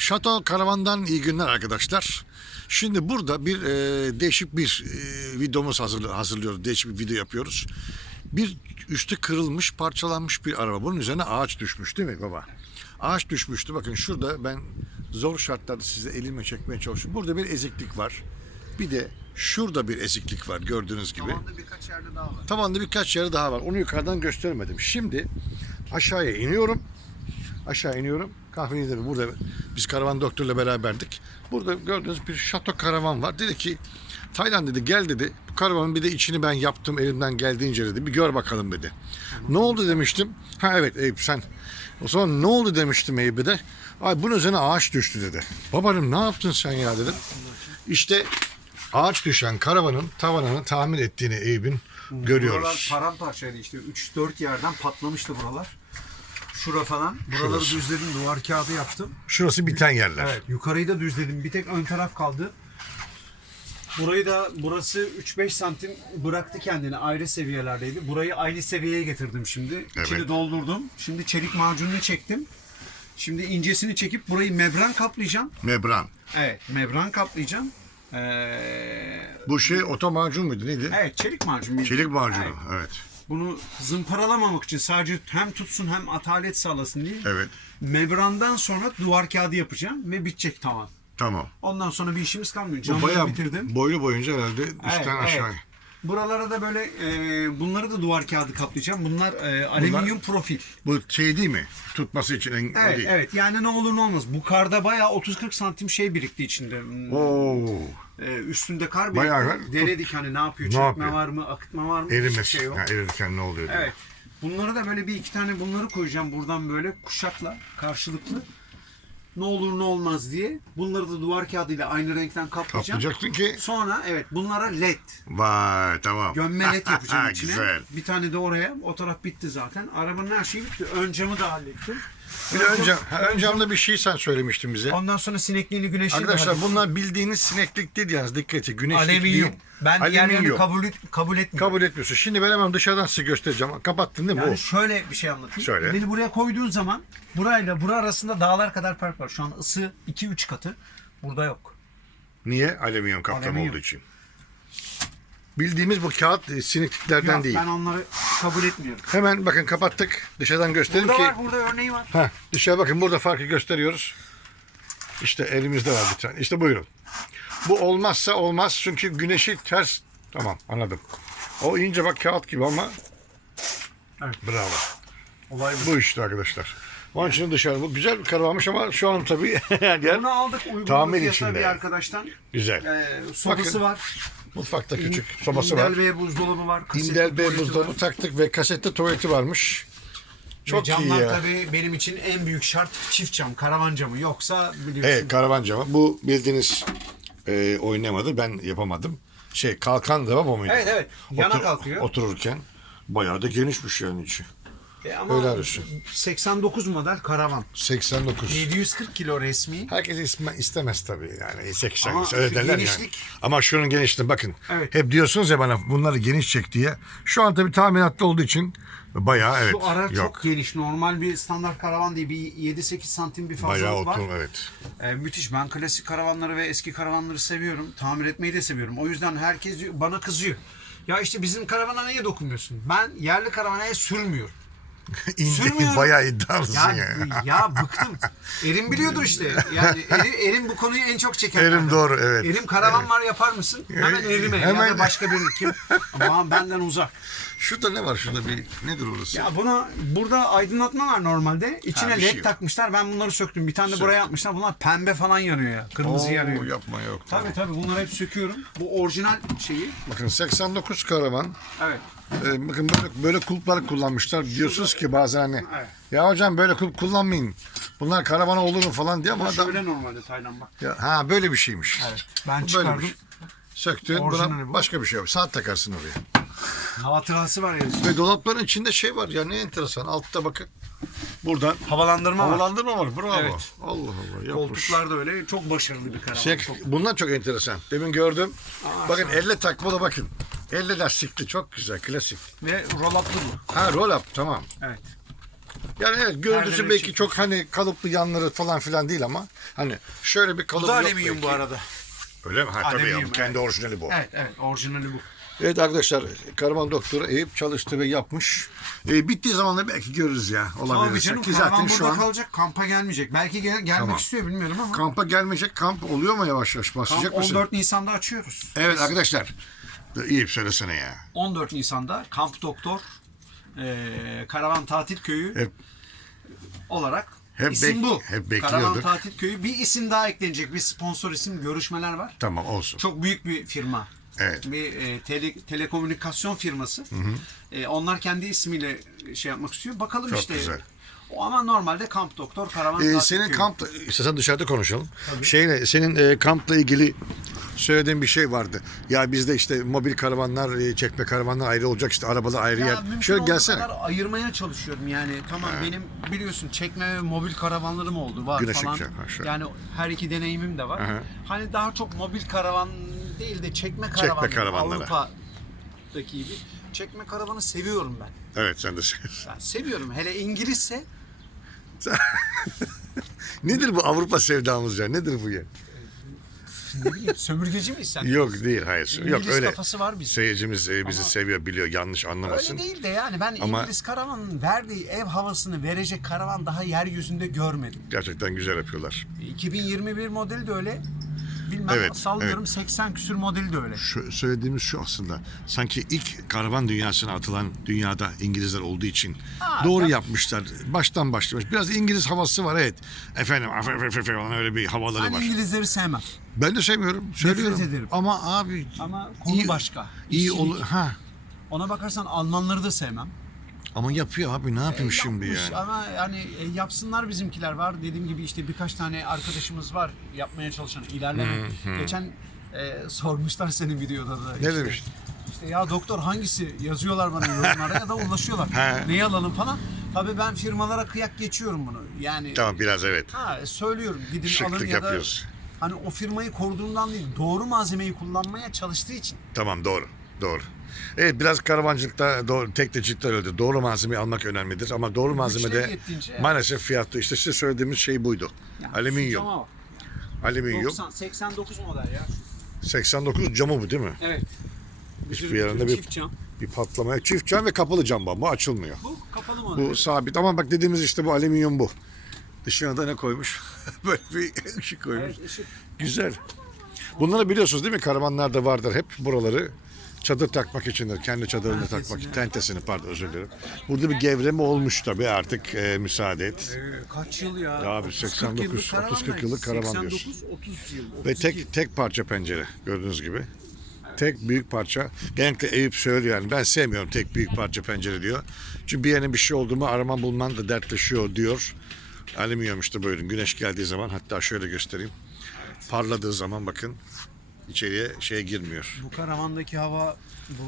Şato Karavan'dan iyi günler arkadaşlar. Şimdi burada bir e, değişik bir e, videomuz hazırlı, hazırlıyoruz. Değişik bir video yapıyoruz. Bir üstü kırılmış, parçalanmış bir araba. Bunun üzerine ağaç düşmüş değil mi baba? Ağaç düşmüştü. Bakın şurada ben zor şartlarda size elimle çekmeye çalışıyorum. Burada bir eziklik var. Bir de şurada bir eziklik var gördüğünüz gibi. Tavanda birkaç yerde daha var. Tavanda birkaç yeri daha var. Onu yukarıdan göstermedim. Şimdi aşağıya iniyorum. Aşağı iniyorum. Kahveyi de burada biz karavan doktorla beraberdik. Burada gördüğünüz bir şato karavan var. Dedi ki Taylan dedi gel dedi. Bu karavanın bir de içini ben yaptım elimden geldiğince dedi. Bir gör bakalım dedi. Ne oldu demiştim. Ha evet Eyüp sen. O zaman ne oldu demiştim Eyüp'e de. Ay bunun üzerine ağaç düştü dedi. Babanım ne yaptın sen ya dedim. İşte ağaç düşen karavanın tavanını tamir ettiğini Eyüp'ün Buralar görüyoruz. paramparçaydı işte 3-4 yerden patlamıştı buralar. Şura falan. Buraları Şurası. düzledim, duvar kağıdı yaptım. Şurası biten yerler. Evet, yukarıyı da düzledim. Bir tek ön taraf kaldı. Burayı da burası 3-5 santim bıraktı kendini ayrı seviyelerdeydi. Burayı aynı seviyeye getirdim şimdi. Evet. İçini doldurdum. Şimdi çelik macununu çektim. Şimdi incesini çekip burayı membran kaplayacağım. Membran. Evet, membran kaplayacağım. Ee, Bu şey oto macun muydu neydi? evet, çelik macun. Çelik macunu. Evet. Evet. Bunu zımparalamamak için sadece hem tutsun hem atalet sağlasın diye Evet. membrandan sonra duvar kağıdı yapacağım ve bitecek tavan. Tamam. Ondan sonra bir işimiz kalmıyor. Bu Camları bayağı bitirdim. boylu boyunca herhalde üstten aşağı. Buralara da böyle e, bunları da duvar kağıdı kaplayacağım. Bunlar e, alüminyum profil. Bu şey değil mi? Tutması için en o Evet değil. evet yani ne olur ne olmaz. Bu karda bayağı 30-40 santim şey birikti içinde. Hmm, Oo. e, üstünde kar birikti. Bayağı- Denedik hani ne yapıyor? Ne çökme yapıyor? var mı? Akıtma var mı? Hiçbir Erimesi. şey yok. Ha, erirken ne oluyor diye. Evet. Bunları da böyle bir iki tane bunları koyacağım buradan böyle kuşakla karşılıklı. Ne olur ne olmaz diye. Bunları da duvar kağıdıyla aynı renkten kaplayacağım. Kaplayacaksın ki Sonra evet bunlara led. vay tamam. Gömme led yapacağım içine. Güzel. Bir tane de oraya. O taraf bitti zaten. Arabanın her şeyi bitti. Ön camı da hallettim. Bir de ön, cam, ha, ön camda bir şey sen söylemiştin bize. Ondan sonra sinekliğini de Arkadaşlar bunlar bildiğiniz sineklik değil yalnız dikkat et. Güneşlik alüminyum. değil. Ben diğerlerini Alüminyum. kabul, kabul etmiyorum. Kabul etmiyorsun. Şimdi ben hemen dışarıdan size göstereceğim. Kapattın değil mi? Yani Bu. şöyle bir şey anlatayım. Söyle. Beni buraya koyduğun zaman burayla bura arasında dağlar kadar fark var. Şu an ısı 2-3 katı. Burada yok. Niye? Alüminyum kaplama Alüminyum. olduğu için. Bildiğimiz bu kağıt e, sinekliklerden Yok, değil. ben onları kabul etmiyorum. Hemen bakın kapattık. Dışarıdan gösterelim Burada ki. var, burada örneği var. Ha, dışarı bakın burada farkı gösteriyoruz. İşte elimizde var bir tane. İşte buyurun. Bu olmazsa olmaz çünkü güneşi ters. Tamam anladım. O ince bak kağıt gibi ama. Evet. Bravo. Olay bu. Bu işte arkadaşlar. Onun için dışarı bu güzel bir karavanmış ama şu an tabii gel. Bunu aldık uygun Tamir içinde. bir arkadaştan. Güzel. Ee, sobası Bakın, var. Mutfakta küçük sobası var. İndel Bey buzdolabı var. kasetli İndel Bey tuvaleti buzdolabı var. taktık ve kasette tuvaleti varmış. Çok iyi camlar ya. tabii benim için en büyük şart çift cam, karavan camı. Yoksa biliyorsun. Evet karavan camı. Bu bildiğiniz e, oynamadı. Ben yapamadım. Şey kalkan da var mı mıydı? Evet, evet. Yana kalkıyor. Otururken. Bayağı da genişmiş yani içi. E ama Helal olsun. 89 model karavan. 89. 740 kilo resmi. Herkes isme, istemez tabii yani 80 Ama öyle derler yani. genişlik- Ama şunun genişliği bakın. Evet. Hep diyorsunuz ya bana bunları geniş çek diye. Şu an tabii tahminatlı olduğu için bayağı evet. Şu ara yok. çok geniş. Normal bir standart karavan değil. Bir 7-8 santim bir fazlalık Bayağı var. otur evet. E, müthiş. Ben klasik karavanları ve eski karavanları seviyorum. Tamir etmeyi de seviyorum. O yüzden herkes diyor- bana kızıyor. Ya işte bizim karavana niye dokunmuyorsun? Ben yerli karavanaya sürmüyorum. Sürmüyorum. bayağı iddialısın Ya, ya. ya bıktım. Erim biliyordur işte. Yani Erim, Erim bu konuyu en çok çeken. Erim doğru, evet. Erim karavan var yapar mısın? Hemen Evet, Erim'e ya hemen. da başka bir kim. Ama benden uzak. Şurada ne var şurada bir nedir orası? Ya buna burada aydınlatma var normalde. İçine Ha, led şey takmışlar. Ben bunları söktüm. Bir tane de buraya yapmışlar. Bunlar pembe falan yanıyor ya. Kırmızı Oo, yanıyor. yapma yok. Tabii tabii bunları hep söküyorum. Bu orijinal şeyi. Bakın 89 karavan. Evet. Ee, bakın böyle, böyle kulplar kullanmışlar. Diyorsunuz ki bazen hani Evet. ya hocam böyle kulp kullanmayın. Bunlar karavana olur mu falan diye ama adam Şöyle normalde Taylan bak. ya, ha böyle bir şeymiş. Evet. Ben Bu çıkardım. böylemiş. Söktün Orijinali buna bu. başka bir şey yok. Saat takarsın oraya. Hatırası var ya. Ve dolapların içinde şey var ya ne enteresan. Altta bakın. Buradan Havalandırma var. havalandırma var. Bravo. Evet. Allah Allah. Yapmış. Koltuklar da öyle. Çok başarılı bir karavan. Şey, Çok- bunlar çok enteresan. Demin gördüm. Bakın elle takmalı bakın. Elle lastikli çok güzel klasik. Ve roll up'lı bu. Ha roll up tamam. Evet. Yani evet görüntüsü Perdeleri belki çıkmış. çok hani kalıplı yanları falan filan değil ama hani şöyle bir Bu kalıbı da yok alüminyum belki. bu arada. Öyle mi? Ha, tabii ya, Alüminyum, bu kendi orijinali bu. Evet evet orijinali bu. Evet arkadaşlar Karaman Doktoru Eyüp çalıştı ve yapmış. E, bittiği zaman da belki görürüz ya. Abi Olabilir. canım Ki zaten burada şu an kalacak kampa gelmeyecek. Belki gel- gelmek Tamam. istiyor bilmiyorum ama. kampa gelmeyecek kamp oluyor mu yavaş yavaş başlayacak mısın? 14 Nisan'da açıyoruz. Evet arkadaşlar. Eyüp söylesene ya. 14 Nisan'da Kamp Doktor eee, Karavan Tatil Köyü Hep- olarak Hep isim bek- bu. hep Karavan bekliyorduk. Tatil Köyü bir isim daha eklenecek. Bir sponsor isim görüşmeler var. Tamam olsun. Çok büyük bir firma. Evet. Bir e, tele- telekomünikasyon firması. E, onlar kendi ismiyle şey yapmak istiyor. Bakalım Çok işte. güzel. Ama normalde Kamp Doktor Karavan Ee, senin kampla, istersen dışarıda konuşalım. Şeyle, senin e, kampla ilgili söylediğin bir şey vardı. Ya bizde işte mobil karavanlar, e, çekme karavanlar ayrı olacak işte arabalar ayrı yer. Şöyle gelsene. kadar ayırmaya çalışıyorum yani. Tamam benim biliyorsun çekme ve mobil karavanlarım oldu var Güneş falan. şöyle. Yani her iki deneyimim de var. Aha. Hani daha çok mobil karavan değil de çekme karavan. karavanlara. Avrupa'daki gibi. Çekme karavanı seviyorum ben. Evet sen de seviyorsun. Yani seviyorum. Hele İngilizse Nedir bu Avrupa sevdamız ya? Nedir bu ya? ne bileyim sömürgeci miyiz sen? Yok değil hayır. Yok İngiliz öyle. kafası var bizde. Seyircimiz e, bizi Ama- seviyor biliyor yanlış anlamasın. Öyle değil de yani ben Ama- İngiliz karavanın verdiği ev havasını verecek karavan daha yeryüzünde görmedim. Gerçekten güzel yapıyorlar. 2021 modeli de öyle. Bilmem Evet, sallıyorum 80 küsür modeli de öyle. Şu, söylediğimiz şu aslında. Sanki ilk karavan dünyasına atılan dünyada İngilizler olduğu için Ha, doğru tabii. yapmışlar. Baştan başlamış. Biraz İngiliz havası var evet. Efendim afe- afe- afe falan öyle bir havaları Ben var. İngilizleri sevmem. Ben de sevmiyorum. Söylüyorum. ederim. Ama abi Ama konu iyi- başka. iyi olur. Ha. Ona bakarsan Almanları da sevmem. Ama yapıyor abi ne yapayım şimdi E, Yapmış yani. Ama yani e, yapsınlar bizimkiler var. Dediğim gibi işte birkaç tane arkadaşımız var yapmaya çalışan ilerleme. Geçen e, sormuşlar senin videoda da. Ne işte, demiş? İşte ya doktor hangisi yazıyorlar bana yorumlara ya da ulaşıyorlar. He. Neyi alalım falan. Tabii ben firmalara kıyak geçiyorum bunu. Yani Tamam biraz evet. Ha söylüyorum gidin Şıklık alın ya da yapıyoruz. hani o firmayı koruduğundan değil doğru malzemeyi kullanmaya çalıştığı için. Tamam doğru. Doğru. Evet biraz karavancılıkta doğru, teknecilikler öyle. Doğru malzemeyi almak önemlidir ama doğru malzemede yettiğince, evet. maalesef fiyatlı. İşte size söylediğimiz şey buydu. Yani Alüminyum. cama bak. Alüminyum. 90, 89 model ya. 89 camı bu değil mi? Evet. Hiçbir yerinde bir, çift cam. bir patlamaya. Çift cam ve kapalı cam bu açılmıyor. Bu kapalı model. Bu sabit ama bak dediğimiz işte bu alüminyum bu. Dışına da ne koymuş? Böyle bir ışık koymuş. Evet, ışık. Güzel. Bunları biliyorsunuz değil mi? Karavanlarda vardır hep buraları. Çadır takmak içindir. Kendi çadırını Tentesini. takmak Tentesini pardon özür dilerim. Burada bir gevreme olmuş tabii artık e, müsaade et. Ee, kaç yıl ya? Ya abi 30-40 89, yıllık karavan 30-40 yıllık karavan 89, diyorsun. 30 yıl. Ve 32. tek tek parça pencere gördüğünüz gibi. Tek büyük parça. Genellikle Eyüp söylüyor yani ben sevmiyorum tek büyük parça pencere diyor. Çünkü bir yerine bir şey oldu mu araman bulman da dertleşiyor diyor. Alüminyum işte böyle güneş geldiği zaman hatta şöyle göstereyim. Parladığı zaman bakın içeriye şeye girmiyor. Bu karavandaki hava,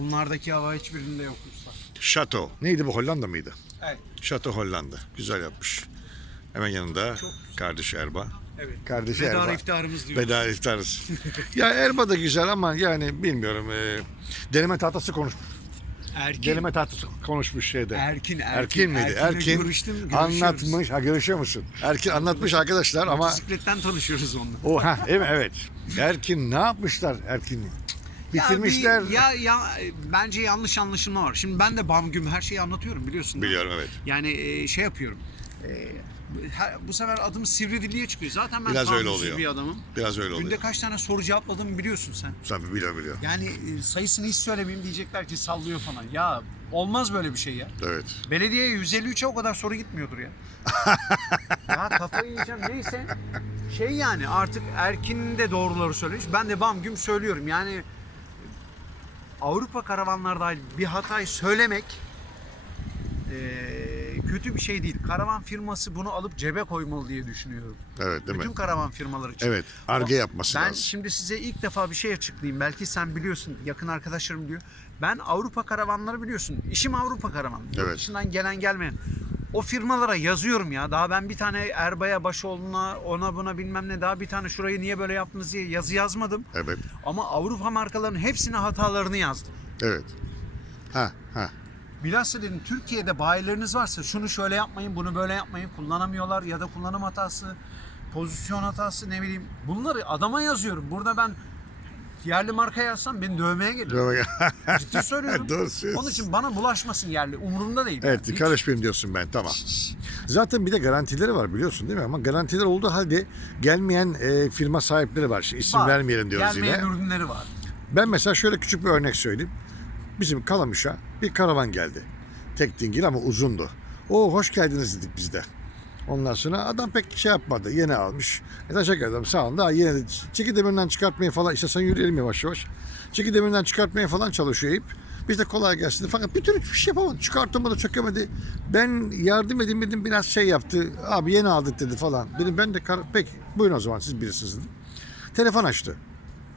bunlardaki hava hiçbirinde yok usta. Şato. Neydi bu Hollanda mıydı? Evet. Şato Hollanda. Güzel yapmış. Hemen yanında kardeşi Erba. Evet. Kardeşi Veda Erba. iftarımız diyoruz. Veda iftarız. ya Erba da güzel ama yani bilmiyorum. E, deneme tahtası konuşmuş. Erkin. Deneme tahtası konuşmuş şeyde. Erkin, Erkin. Erkin miydi? Erkin'le Erkin görüştüm, görüşüyoruz. anlatmış. Ha görüşüyor musun? Erkin anlatmış arkadaşlar ama Bisikletten tanışıyoruz onunla. o ha evet evet. Erkin ne yapmışlar Erkin'i? Bitirmişler. Ya, bir- ya, ya bence yanlış anlaşılma var. Şimdi ben de bam güm her şeyi anlatıyorum biliyorsun. değil mi? Biliyorum evet. Yani e, şey yapıyorum. E, her- bu sefer adım sivri diliye çıkıyor. Zaten ben Biraz öyle tahammülsüz oluyor. bir adamım. Biraz öyle Günde oluyor. kaç tane soru cevapladığımı biliyorsun sen. Sen biliyor biliyor. Yani e, sayısını hiç söylemeyeyim diyecekler ki sallıyor falan. Ya olmaz böyle bir şey ya. Evet. Belediyeye 153'e o kadar soru gitmiyordur ya. ya kafayı yiyeceğim neyse. Şey yani artık Erkin de doğruları söylemiş. Ben de bam güm söylüyorum. Yani Avrupa karavanlarda bir hatayı söylemek eee, kötü bir şey değil. Karavan firması bunu alıp cebe koymalı diye düşünüyorum. Evet değil Bütün mi? karavan firmaları için. Evet. Arge yapması Ben lazım. şimdi size ilk defa bir şey açıklayayım. Belki sen biliyorsun, yakın arkadaşlarım diyor. Ben Avrupa karavanları biliyorsun. İşim Avrupa karavan. Evet. dışından gelen gelmeyen. O firmalara yazıyorum ya. Daha ben bir tane Erbaya Başoğlu'na, ona buna bilmem ne daha bir tane şurayı niye böyle yaptınız diye yazı yazmadım. Evet. Ama Avrupa markalarının hepsine hatalarını yazdım. Evet. Ha ha. Bilhassa dedim Türkiye'de bayileriniz varsa şunu şöyle yapmayın, bunu böyle yapmayın. Kullanamıyorlar ya da kullanım hatası, pozisyon hatası ne bileyim. Bunları adama yazıyorum. Burada ben yerli marka yazsam beni dövmeye gelir. Ciddi söylüyorum. Doğru söylüyorsun. Onun için bana bulaşmasın yerli. Umurumda değil. Evet Hiç- karışmayayım diyorsun ben tamam. Zaten bir de garantileri var biliyorsun değil mi? Ama garantiler olduğu halde gelmeyen e, firma sahipleri var. Şimdi isim Var. vermeyelim diyoruz Gelmeyen yine. ürünleri var. Ben mesela şöyle küçük bir örnek söyleyeyim. Bizim Kalamış'a bir karavan geldi. Tek dingil ama uzundu. O hoş geldiniz dedik biz de. Ondan sonra adam pek şey yapmadı. Yeni almış. E teşekkür ederim sağ olun. Daha yine de çıkartmaya falan. İşte sen yürüyelim yavaş yavaş. Çeki demirden çıkartmaya falan çalışıyor Eyüp. Biz de kolay gelsin. Fakat bir türlü hiçbir şey yapamadı. Çıkartamadı, çökemedi. Ben yardım edeyim dedim biraz şey yaptı. Abi yeni aldık dedi falan. Dedim ben de kar- peki buyurun o zaman siz birisiniz. Telefon açtı.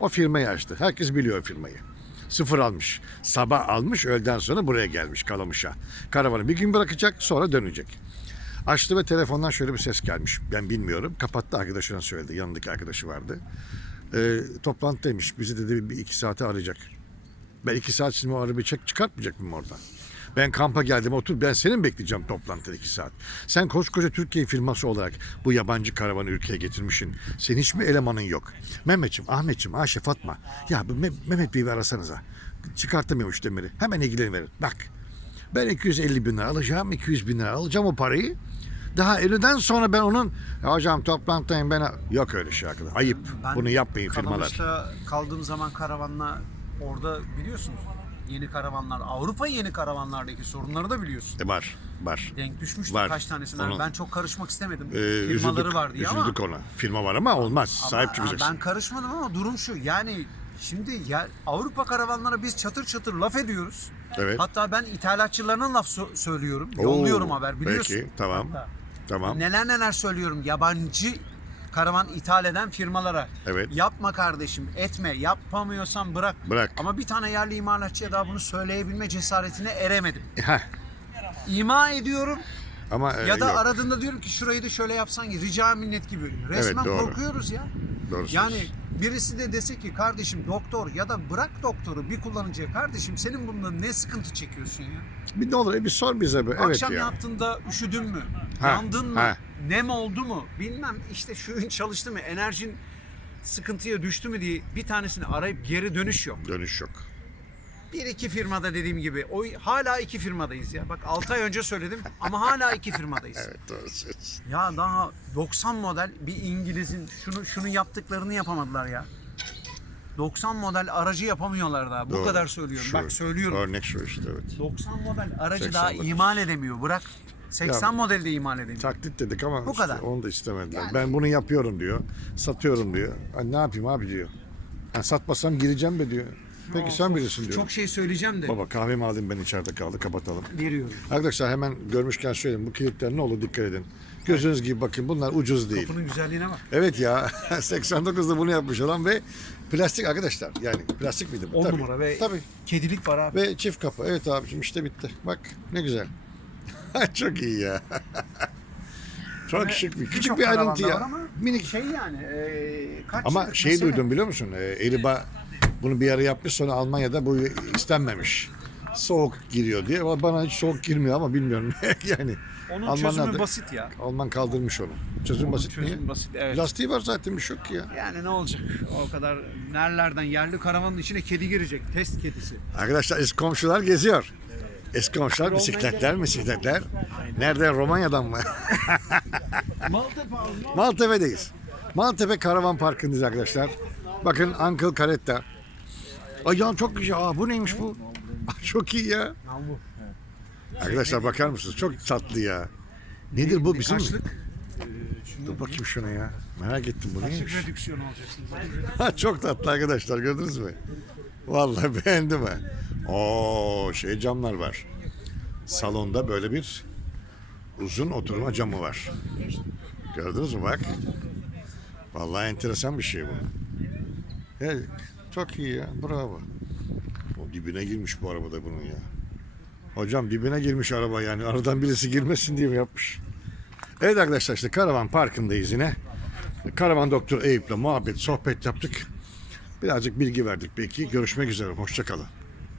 O firmayı açtı. Herkes biliyor o firmayı. Sıfır almış. Sabah almış, öğleden sonra buraya gelmiş Kalamış'a. Karavanı bir gün bırakacak, sonra dönecek. Açtı ve telefondan şöyle bir ses gelmiş. Ben bilmiyorum. Kapattı arkadaşına söyledi. Yanındaki arkadaşı vardı. Ee, toplantıdaymış. Bizi dedi bir iki saate arayacak. Ben iki saat şimdi o arabayı çek çıkartmayacak mıyım oradan? Ben kampa geldim otur ben senin bekleyeceğim toplantıda iki saat. Sen koskoca Türkiye firması olarak bu yabancı karavanı ülkeye getirmişsin. Senin hiçbir elemanın yok. Mehmetçim, Ahmetçim, Ayşe, Fatma. Ya Me- Mehmet Bey'i arasanıza. Çıkartamıyormuş demiri. Hemen ilgilenin Bak ben 250 bin lira alacağım, 200 bin lira alacağım o parayı. Daha öğleden sonra ben onun "Ya hocam toplantıdayım ben... Yok öyle şey arkadaş. Ayıp. Ben Bunu yapmayın firmalar. Kalamış'ta kaldığım zaman karavanla orada biliyorsunuz yeni karavanlar Avrupa yeni karavanlardaki sorunları da biliyorsun. E, var, var. Denk düşmüştü Var. kaç tanesine. Onu- Ben çok karışmak istemedim. Ee, Firmaları üzüldük, var diye ama, üzüldük ona. Firma var ama olmaz. ama Sahip çıkacaksın. ben karışmadım ama durum şu. Yani şimdi ya, Avrupa karavanlara biz çatır çatır laf ediyoruz. Evet. Hatta ben ithalatçılarına laf so- söylüyorum. Yolluyorum Oo, haber biliyorsun. Peki, tamam. Hatta. Tamam. Neler neler söylüyorum yabancı karavan ithal eden firmalara. Evet. Yapma kardeşim etme yapamıyorsan bırak. Bırak. Ama bir tane yerli imalatçıya daha bunu söyleyebilme cesaretine eremedim. Heh, İma ediyorum ama e, ya da yok. aradığında diyorum ki şurayı da şöyle yapsan ki rica minnet gibi. Resmen doğru. korkuyoruz ya. Doğru Yani birisi de dese ki kardeşim doktor ya da bırak doktoru bir kullanıcıya kardeşim senin bunda ne sıkıntı çekiyorsun ya? Bir ne olur e, bir sor bize be. Evet Akşam ya. yattığında üşüdün mü? Ha, Yandın mı? ha. Nem oldu mu? Bilmem işte şu gün çalıştı mı? Enerjin sıkıntıya düştü mü diye bir tanesini arayıp geri dönüş yok. Dönüş yok. Bir iki firmada dediğim gibi o hala iki firmadayız ya. Bak 6 ay önce söyledim ama hala iki firmadayız. Evet doğru söylüyorsun. Ya daha 90 model bir İngiliz'in şunu şunu yaptıklarını yapamadılar ya. 90 model aracı yapamıyorlar daha. Bu Doğru. kadar söylüyorum. Şu, Bak söylüyorum. Örnek şu işte evet. 90 model aracı 80 daha imal edemiyor. Bırak 80 Ya, modelde imal edemiyor. Taklit dedik ama Bu işte kadar. onu da istemediler. Yani- Ben bunu yapıyorum diyor. Satıyorum diyor. Ha, ne yapayım abi diyor. Ha, satmasam gireceğim be diyor. Peki sen bilirsin diyor. Çok şey söyleyeceğim de Baba kahvemi alayım ben içeride kaldı kapatalım. veriyorum. Arkadaşlar hemen görmüşken söyleyeyim bu kilitler ne olur dikkat edin. Gözünüz gibi bakın bunlar ucuz değil. Kapının güzelliğine bak. Evet ya 89'da bunu yapmış olan ve plastik arkadaşlar yani plastik miydi bu? 10 Tabii. numara ve Tabii. kedilik var abi. Ve çift kapı. Evet abicim işte bitti. Bak ne güzel. Çok iyi ya. Çok şık bir. Küçük bir ayrıntı ya. var Ama Minik. Şey yani e, kaç Ama yıllık şey mesele. duydum biliyor musun? Ee, Eliba bunu bir ara yapmış sonra Almanya'da bu istenmemiş. Soğuk giriyor diye. Ama Bana hiç soğuk girmiyor ama bilmiyorum. yani Onun Almanlar çözümü da- basit ya. Alman kaldırmış onu. Çözüm Onun basit çözümü niye? basit evet. Lastiği var zaten bir şey yok ki ya. Yani ne olacak? O kadar nerelerden yerli karavanın içine kedi girecek. Test kedisi. Arkadaşlar komşular geziyor. Eski komşular bisikletler bisikletler. Nerede? Romanya'dan mı? Maltepe'deyiz. Maltepe Karavan Parkı'ndayız arkadaşlar. Bakın Uncle Caretta. Ay ya çok güzel. Aa, bu neymiş bu? Aa, çok iyi ya. Arkadaşlar bakar mısınız? Çok tatlı ya. Nedir bu bizim? Kaçlık? Dur bakayım şuna ya. Merak ettim bu neymiş? Ha, çok tatlı arkadaşlar gördünüz mü? Vallahi beğendim ha. Oo şey camlar var. Salonda böyle bir uzun oturma camı var. Gördünüz mü bak? Vallahi enteresan bir şey bu. Evet, çok iyi ya. Bravo. O dibine girmiş bu arabada bunun ya. Hocam dibine girmiş araba yani. Aradan birisi girmesin diye mi yapmış? Evet arkadaşlar işte karavan parkındayız yine. Karavan Doktor Eyüp'le muhabbet, sohbet yaptık. Birazcık bilgi verdik belki. Görüşmek üzere. Hoşçakalın.